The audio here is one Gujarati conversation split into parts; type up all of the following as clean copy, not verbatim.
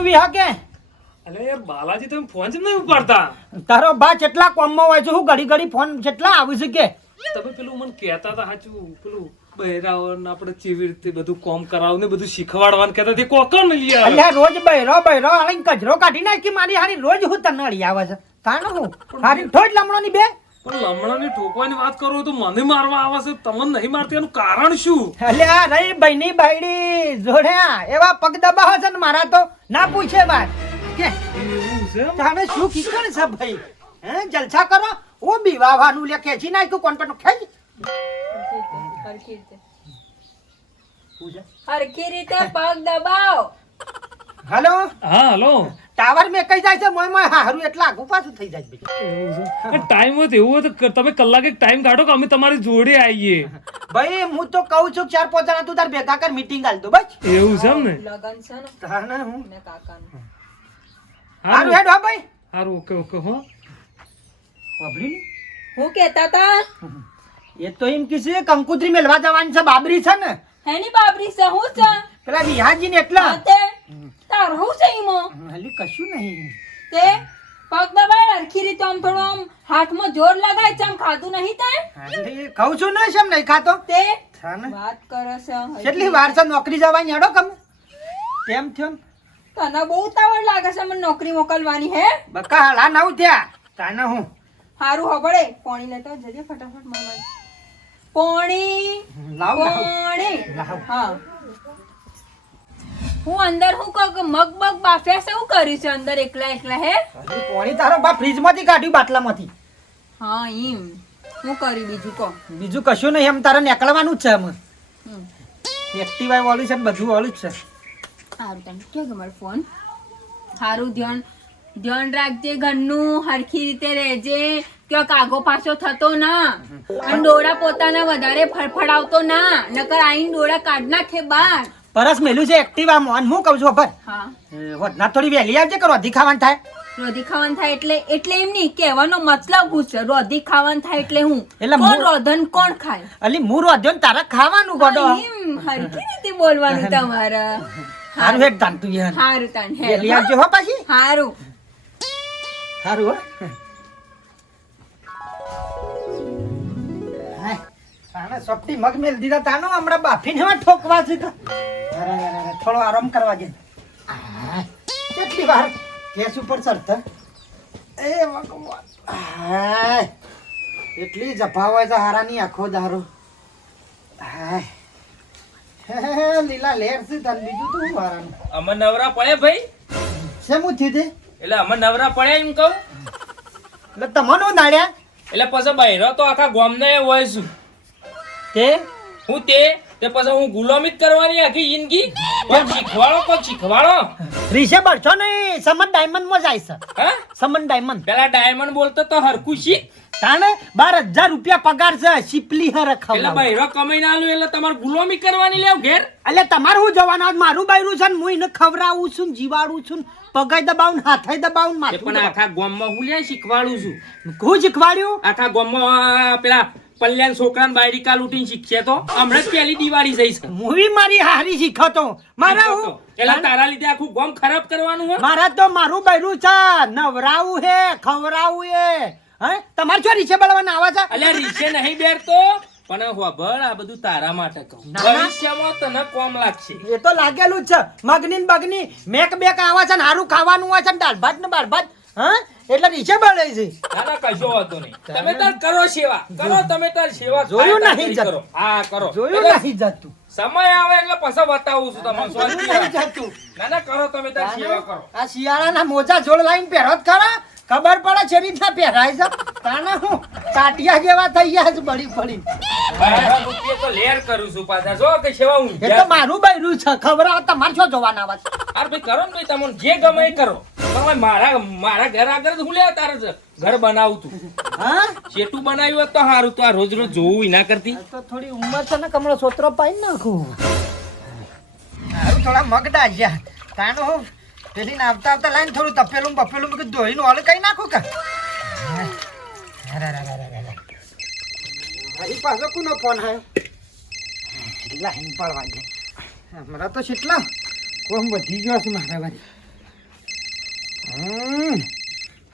તું વિહા કે અલે યાર બાલાજી તમે ફોન જ નહીં ઉપાડતા. તારો બા કેટલા કોમમાં હોય છે હું ઘડી ઘડી ફોન કેટલા આવી છે કે તમે પેલું મને કહેતા હતા સાચું પેલું બહેરાવન આપણે કેવી રીતે બધું કોમ કરાવું ને બધું શીખવાડવાનું કહેતા તે કોકણ લઈ આવે. અલ્યા રોજ બૈરો આવીને કચરો કાઢી નાખી મારી હારી રોજ હું તને અડી આવે છે તાણ હું હારી ઠોજ લમણોની બે પણ લમણાની ઠોકવાની વાત કરો તો મને મારવા આવે છે તમને નહીં મારતી એનું કારણ શું? અલ્યા રહી બહેની બાયડી જોડ્યા એવા પગ દબાવે છે ને મારા તો ના પૂછે વાત કે એવું છે એમ? તાણે શું કીકણ છે ભાઈ હે જલસા કરો ઓ બીવાવાનું લે ખેંચી નાખ્યું કોણ પણ ખેંચ હરખી રીતે પગ દબાવ. હાલો હા હલો ટાવર મે કઈ જાય છે મોય હારું એટલા આગુ પાછું થઈ જાય બીજું ટાઈમ હોય તો એવું હોય તો તમે કલાક એક ટાઈમ કાઢો કે અમે તમારી જોડે આવીએ. ભાઈ હું તો કહું છું 4-5 જણા તું તાર ભેગા કર મીટિંગ આલ દો બસ એવું છે એમ ને? લગન છે ને તાણે હું ને કાકાનું. હારું હેડ હો ભાઈ સારું ઓકે ઓકે હો. વાબરી હું કેતા તા એ તો એમ કીધું કંકુત્રી મેલવા જવાની છે બાબરી છે ને હેની બાબરી છે હું છે પેલા વિહાજી ને એટલા તે તાર હું છે ઈમો હલી કશું નહીં તે પગ દબાય હરખી રીતે આમ થોડો આમ હાથમાં જોર લગાય ચમ ખાતું નહીં તે કહું છું ને શેમ નહીં ખાતો તે થાને વાત કરે છે કેટલી વાર છે નોકરી જવાની હેડો કમ કેમ થયો તને બહુ તાવડ લાગે છે મને નોકરી મોકલવાની હે બકા હાલા નવ થયા તાને હું હારું હબળે પાણી લેતો જજે ફટાફટ મામા પાણી લાવ પાણી લાવ હા હું અંદર હું મગ બાફ્યા છે હું કર્યું છે અંદર એકલા હે પાણી તારો બા ફ્રીજ માંથી કાઢ્યું બાટલામાંથી હા એમ હું કરી બીજું કો બીજું કશું નહીં એમ તારે નીકળવાનું જ છે એમ હમ. એક્ટિવા વાળું છે ને બધું વાળું જ છે હારું તને કે તમારો ફોન હારું ધ્યાન રાખજે ઘરનું હરખી રીતે રહેજે કે કાગો પાછો થતો ના અને ડોળા પોતાના વધારે ફડફડાવતો ના નકર આઈન ડોળા કાઢ નાખે બાર પરસ મેલું છે એક્ટિવા મોન હું કહું છું ખબર હા ના થોડી વહેલી આવજે કે રોધી ખાવાનું થાય રોધી ખાવાનું થાય એટલે એમ નહીં કહેવાનો મતલબ શું છે રોધી ખાવાનું થાય એટલે હું એટલે કોણ રોધન કોણ ખાય અલી હું રોધ્યો ને તારે ખાવાનું ગોડો એમ હરખી રીતે બોલવાનું તમારે હારું હેડ તાન તું યાર હારું તને હે વહેલી આવજે હો પાછી હારું હારું હો હાય તાને સોપટી મગ મેલ દીધા તાનો હમણાં બાફીને એમાં ઠોકવા છે તો થોડો આરામ કરવા દે કેટલી વાર ગેસ ઉપર ચડતા એ ભગવાન હાય એટલી જફા હોય છે હારાની આખો દારો હાય લીલા લેર છે તને બીજું તો હું હારાનું અમે નવરા પડે ભાઈ શેમ થયું તે એટલે અમે નવરા પડે એમ કહું એટલે તમને નાડ્યા એટલે પછી બહેરો તો આખા ગામને હોય છું તે હું તે પછી હું ગુલામી જ કરવાની આખી જિંદગી પણ શીખવાડો રીસે બળશો નહીં સમન ડાયમંડ માં જાય છે હા સમન ડાયમંડ પેલા ડાયમંડ બોલતો તો હરખું શીખ તાણે 12,000 રૂપિયા પગાર છે સિપલી હર એટલે ખાવ બહેરો કમાઈને આલું એટલે તમારે ગુલામી કરવાની લેવ ઘેર એટલે તમારું હું જવાનું મારું બાયરું છે ને હું એને ખવડાવું છું ને જીવાડું છું ને પગાઈ દબાવું હાથે દબાવું એ માથું પણ આખા ગામમાં હું લે શીખવાડું છું હું શીખવાડ્યું આખા ગામમાં પેલા પલ્યાન છોકરાને બાયરી કાલ ઉઠીને શીખશે તો હમણાં જ પહેલી દિવાળી જઈશ મુવી મારી હારી શીખતો મારા હું એટલે તારા લીધે આખું ગામ ખરાબ કરવાનું હોય મારા તો મારું બાયરું છે નવરાવું હે ખવરાવું હે હે તમારે શું રીસે બળવાના આવા છે અલ્યા રીસે નહીં બેરતો પણ હોભળ આ બધું તારા માટે કહું ભવિષ્યમાં તને કોમ લાગશે એ તો લાગેલું જ છે મગની ને બગની મેક બેક આવા છે ને હારું ખાવાનું હોય છે ને દાળ ભાત ને બાર ભાત હા એટલે રીસે બળે છે ના ના કશો વાંધો નહીં તમે તાર કરો સેવા કરો તમે તાર સેવા જોયું થાય નહીં તાર જતું. કરો હા કરો જોયું એટલે નહીં જતું સમય આવે એટલે પછી બતાવું છું તમને જોયું નહીં જતું ના ના કરો તમે તાર સેવા કરો આ શિયાળાના મોજા જોડ લાઈન પહેરો જ ખરા ખબર પડે છે રીતના પહેરાય છે તાના હું કાટિયા જેવા થઈ ગયા છે બળી પડી રૂપિયા તો લેર કરું છું પાછા જો કે સેવા હું એ તો મારું બાયરું છે ખબર આવે તમારે શું જોવાના આવે છે અરે ભાઈ કરો ને ભાઈ તમને જે ગમે એ કરો તમે મારા ઘર આગળ તો હું લે તારે ઘર બનાવું તું હા શેટું બનાવ્યું હોત તો સારું તો આ રોજ રોજ જોવું ના કરતી તો થોડી ઉંમર છે ને કમળો સોતરો પાઈ નાખું સારું થોડા મગડા ગયા તાનો હું પેલી ને આવતા આવતા લાઈન થોડું તપેલું બપેલું મેં ધોઈને ઓલે કઈ નાખું કા હરી પાછો કોનો ફોન આવ્યો લાઈન પડવા દે હમણાં તો કેટલા કોમ વધી ગયો છે મારા બારી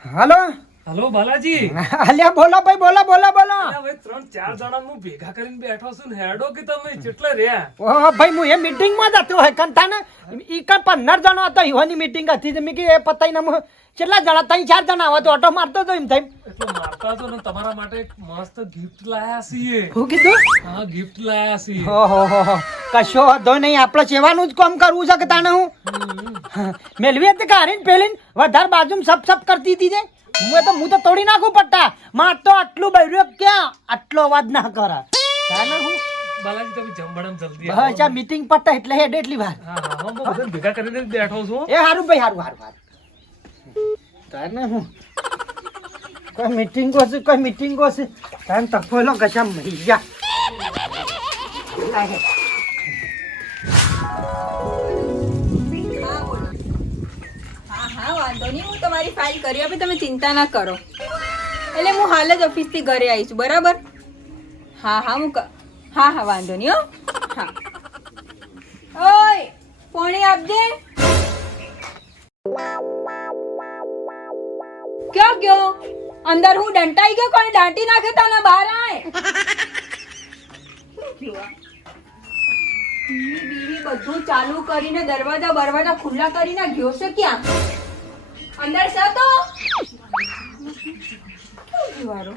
હાલો હલો બાલાજી અલ્યા બોલો ભાઈ બોલો બોલો બોલો અલ્યા ભાઈ 3-4 જણા હું ભેગા કરીને બેઠો છું ને હેડો કે તમે કેટલા રહ્યા ઓહો ભાઈ હું એ મીટિંગમાં જ હતો હે કંતા ને ઈ કણ 15 જણા હતા ઈવાની મીટિંગ હતી તો મેં કીધું એ પતાઈને હું કેટલા જણા 3-4 જણા આવા તો ઓટો મારતો તો એમ થાય એટલે મારતા તો ને તમારા માટે એક મસ્ત ગિફ્ટ લાયા છીએ હું કીધું હા ગિફ્ટ લાયા છીએ ઓહો કશો વાંધો નહીં આપણે સેવાનું જ કામ કરવું છે કે તાણે હું મેલવી હતી કે હારીને પેલીને વધારે બાજુમાં સપ કરતી હતી તે હું તો તોડી નાખું પટ્ટા માર તો આટલું બૈર્યો ક્યાં આટલો અવાજ ના કરે તાણે હું બાલાજી તમે જમવાનું જલ્દી બસ આ મીટિંગ પટ્ટા એટલે હેડ એટલી વાર હા હા હું બધા ભેગા કરીને જ બેઠો છું એ હારું ભાઈ હારું તાને હું કોઈ મીટિંગો છે તાને તફોલો કશા મરી ગયા હા વાંધો નહીં હું તમારી ફાઇલ કરી આપી તમે ચિંતા ના કરો એટલે હું હાલ જ ઓફિસથી ઘરે આવી છું બરાબર હા વાંધો નહીં હો હા ઓય પાણી આપજે ક્યાં ગયો અંદર હું દંટાઈ ગયો કોને દાંટી નાખે તને બહાર આય બીવી બધું ચાલુ કરીને દરવાજા ખુલ્લા કરીને ગયો છે ક્યાં અંદર છે તો વારો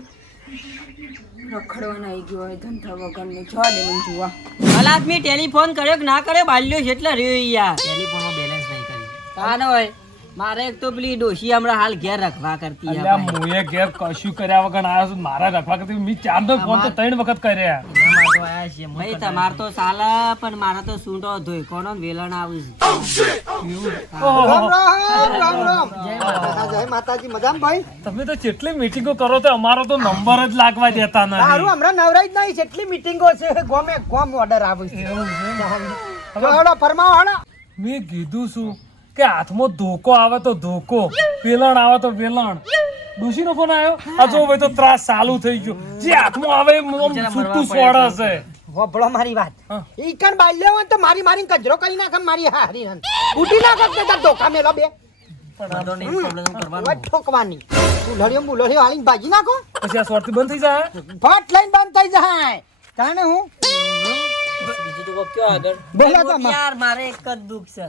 રખડવા આવી ગયો હોય ધંધા વગરનો જવા દે મને જોવા હાલાત મેં ટેલિફોન કર્યો કે ના કર્યો બાલ્યો છે એટલે રહ્યો યાર ટેલિફોનમાં બેલેન્સ નહીં કર્યું કાન હોય મારે એક તો પેલી ડોશી હમણાં હાલ ઘેર રખવા કરતી અલ્યા મુએ ઘેર કશું કર્યા વગર આવ્યો છું મારા રખવા કરતી મી 4 ફોન તો 3 વખત કર્યા ભાઈ તમાર તો સાલા પણ મારા તો સૂંટો ધોઈ કોનો વેલણ આવું જય માતાજી મજામાં ભાઈ તમે તો જેટલી મીટિંગો કરો તો અમારો તો નંબર જ લાગવા દેતા સારું નથી હમણાં નવરાઈ જ નહીં જેટલી મીટિંગો છે ગોમ ઓર્ડર આવે છે હળો ફરમાવો હળો મેં કીધું છું કે હાથમાં ધોકો આવે તો ધોકો વેલણ આવે તો વેલણ ડોશીનો ફોન આવ્યો આ જો ભાઈ તો ત્રાસ ચાલુ થઈ ગયો જે હાથમાં આવે એમ છૂટું સોડા છે હોભળો મારી વાત હા. ઈ કણ બાલ્યો હોય તો મારી કચરો કરી નાખે મારી હારી હન ઉઠી નાખે તે તાર ધોકા મેલો બે વાત ઠોકવાની બુલડીઓ હાલીને ભાજી નાખો પછી આ સ્વાર્થી બંધ થઈ જાય ફટ લઈને બંધ થઈ જાય તાણે હું બીજું તો કયો આગળ બોલો તો યાર મારે એક જ દુઃખ છે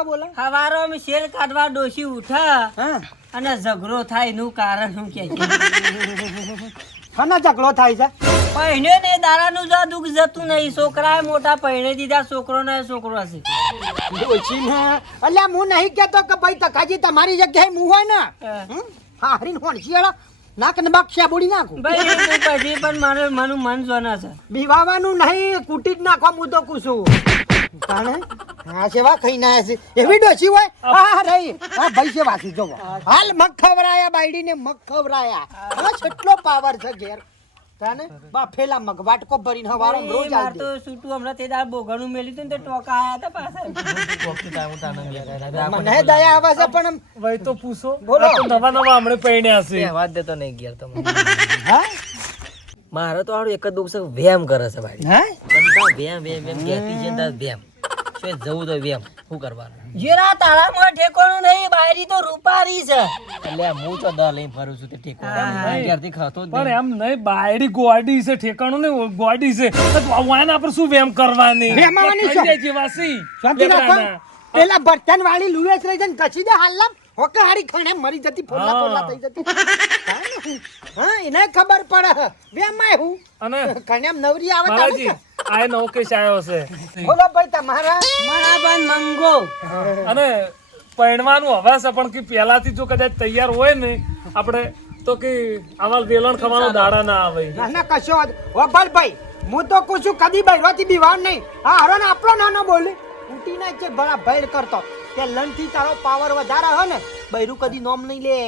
બોલો હવારો અમે શેર કાઢવા ડોશી ઉઠા હા અને ઝઘડો થાય એનું કારણ શું કે હના ઝઘડો થાય છે પહેણે ને દારાનું જો દુઃખ જતું નહીં છોકરાએ મોટા પહેણે દીધા છોકરો હશે ડોશીને અલ્યા હું નહીં કહેતો કે ભાઈ તકાજી તમારી જગ્યાએ હું હોય ને હા હરીને હોણશિયાળા નાક ને બાક્ષા બોડી નાખું ભાઈ એ તો પછી પણ મારું મન જોના છે બીવાવાનું નહીં કુટી જ નાખવા હું તો કુશું તાણે હા સેવા ખાઈ ના છે એવી ડોસી હોય હા રહી હા ભાઈ છે વાસી જોવો હાલ મગ ખવરાયા બાયડીને મગ ખવરાયા હા કેટલો પાવર છે ઘેર તાને બાફેલા મગ વાટકો ભરીને હવારો રોજ માર આલ તો સૂટું હમણાં તે દાળ બોગણું મેલ્યું હતું ને તો ટોકા આયા હતા પાછા મને દયા આવે છે પણ ભાઈ તો પૂછો બોલો. આ તો નવા હમણે પહેણ્યા છે વાત દેતો નહીં ગયા તમે હા મારે તો આડું એક જ દુઃખ છે વેમ કરે છે ભાઈ હા વેમ કહેતી છે ને વેમ શું જવું તો વેમ શું કરવાનું જેરા તાળામાં ઠેકોણું નહીં બાયરી તો રૂપારી છે એટલે હું તો દર લઈને ફરું છું તે ઠેકોણું ઘેરથી ખાતો જ પણ એમ નહીં બાયડી ગોડી છે ઠેકાણું ને ગોડી છે વાના પર શું વેમ કરવાની વેમાવાની શું? ખાઈ જાય જેવાસી. શાંતિ રાખો લેકડાના. પેલા બર્તન વાળી લુવેસ રહી જાય ને કચી દે હાલમ હોકે હારી ખણે મરી જતી ફોલા થઈ જતી હા એને ખબર પડે વેમાય હું અને કન્યામ નવરી આવે તો બાલાજી આ નવો કેસ આવ્યો છે બોલો ભાઈ તમારા મારા પણ મંગો અને પહેણવાનું હવે છે પણ કે પહેલાથી જો કદાચ તૈયાર હોય ને આપણે તો કે આવા વેલણ ખવાનો દાડા ના આવે ના ના કશો વગલ ભાઈ હું તો કહું છું કદી બૈરોથી બીવાન નહીં હા હરો ને આપણો નાનો બોલે ઉઠી ના છે બડા ભેડ કરતો કે લંથી તારો પાવર વધારે હોય ને બૈરું કદી નોમ નહીં લે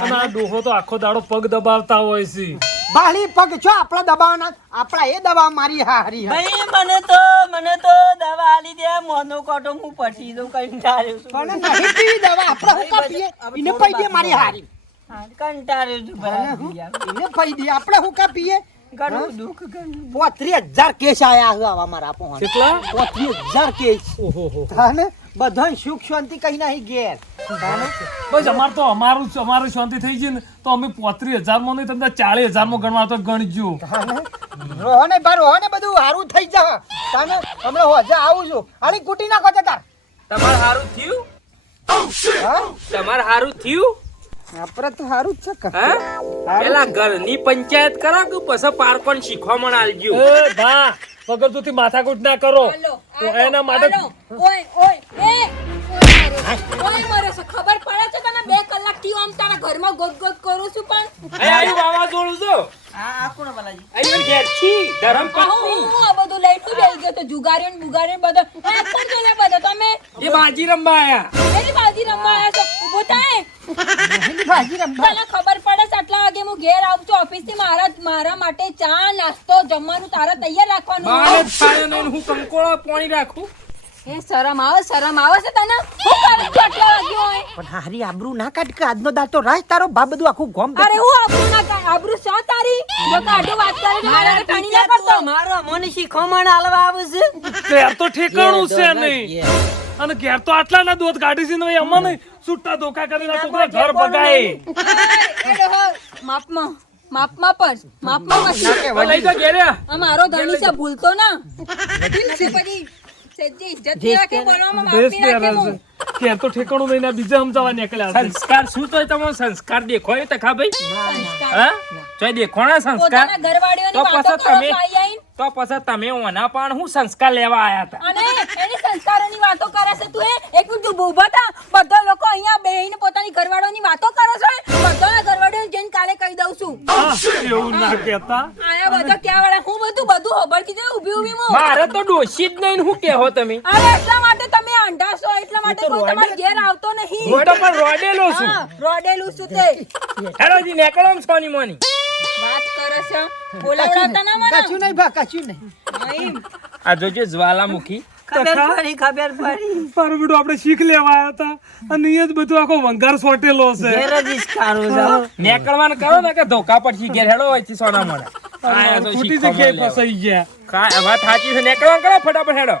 અને આ ડોહો તો આખો દાડો પગ દબાવતા હોય છે બાળી પગ છો આપણા દબાવના આપણા એ દબા મારી હારી ભાઈ મને તો દવા આલી દે મોનો કોટો હું પટી દઉં કંટાળ્યો છું પણ નહીં પીવી દવા આપણે હું કા પીએ એને પઈ દે મારી હારી કંટાળ્યો છું ભાઈ એને પઈ દે આપણે હું કા પીએ ઘણું દુઃખ ઘણું 35,000 કેસ આયા હવે અમારા પહોંચ કેટલા 35,000 કેસ ઓહો તાને બધાને સુખ શાંતિ કઈ નહીં ઘેર બસ અમારું શાંતિ થઈ ગઈ ને તો અમે 35,000 માં નહીં તમને 40,000 માં ગણવા તો ગણજો. રોહો ને બધું હારું થઈ જા તાને હમણાં હોજે આવું છું આલી કુટી નાખો તે તાર તમારે હારું થયું હા તમારે હારું થયું આપણે તો હારું જ છે હા પેલા ઘરની પંચાયત કરો કે પછી પારકોન શીખવા આલજો. એ ભા વગર તુંથી માથાકૂટ ના કરો. તો એના માટે ઓય મારે છે ખબર પડે છે તને 2 કલાકથી આમ તારા ઘરમાં ગોત કરું છું પણ એ આયુ વાવાઝોડું જો આ કોણ બાલાજી? આયુ ઘેરથી ધરમપત્ની હું આ બધું લઈને બેસી ગયો તો જુગારીઓ ને બુગારીઓ બધો આ કોણ છે લે બધો તમે એ બાજી રમવા આયા એની બાજી રમવા આવ્યા છો ઊભો થાય ભાજી રમવા તને ખબર પડે છે આટલા વાગે હું ઘેર આવું છું ઓફિસ થી મારા માટે ચા નાસ્તો જમવાનું તારા તૈયાર રાખવાનું બારે છાળે નહીં હું કંકોળો પાણી રાખું. એ શરમ આવે છે તને હું કરું છું આટલા વાગે હોય પણ હારી આબરૂ ના કાઢ કે આજનો દાતો રાજ તારો બા બધું આખું ગોમ અરે હું આબરૂ ના કાઢ આબરૂ શા તારી જો કાઢો વાત કરે તો મારા ટાણી ના કરતો મારો મને શીખવામણ આલવા આવે છે. ઘેર તો ઠેકાણું છે નહીં. અને ઘેર તો આટલા ના દોત કાઢી છે ને અમને નહીં છૂટા ધોકા કરીને આ છોકરા ઘર બગાય. એ રહો માપમાં પણ લઈ જા ઘેરે આ મારો ધણી છે ભૂલતો ના પછી સેજી ઇજ્જત રાખે બોલવામાં માફી રાખે હું ઘેર તો ઠેકાણું નહીં ને બીજા સમજાવવા નીકળ્યા છે. સંસ્કાર શું તો તમારો સંસ્કાર દેખો એ તખા ભાઈ હા ચોય દેખો ના સંસ્કાર પોતાના ઘરવાળીઓની તો વાતો પછી કરો તમે છો આઈ આઈને. તો પછી તમે ઓના પણ હું સંસ્કાર લેવા આયા હતા. અને એની સંસ્કારોની વાતો કરે છે તું એક મિનિટ તું ઊભો થા બધા લોકો અહીંયા બેહીને પોતાની ઘરવાળીઓની વાતો કરે છે બધાના ઘરવાળીઓને જઈને કાલે કહી દઉં છું હા, એવું ના કહેતા. આયા બધા ક્યાં વાળા હું બધું હોબળકી દે ઊભી હું મારે તો ડોશી જ નહીં હું કેહો તમે અરે એટલા માટે તમે આંડા છો એટલા માટે કોઈ તમારા ઘેર આવતો નહીં હું તો પણ રોડેલો છું. હા, રોડેલું છું તે હેરોજી નેકળો આમ સોની મોની વાત કરે છે બોલાવડાતા ના મને કશું નહીં ભા કશું નહીં આ જોજે જ્વાલામુખી ખબર પડી. મારું બેટું આપણે શીખ લેવા આવ્યા હતા અને અહીંયા જ બધું આખો વંગાર સોટેલો છે. ઘેર જ ઈસકારું છે. નેકળવાનું કરો ને કે ધોકા પડશે ઘેર હેડો હોયથી સોના મોના આયા તો ખોટી શીખવા જગ્યાએ મળે. ફસાઈ ગયા. વાત સાચી છે નેકળવાનું કરો ફટાફટ હેડો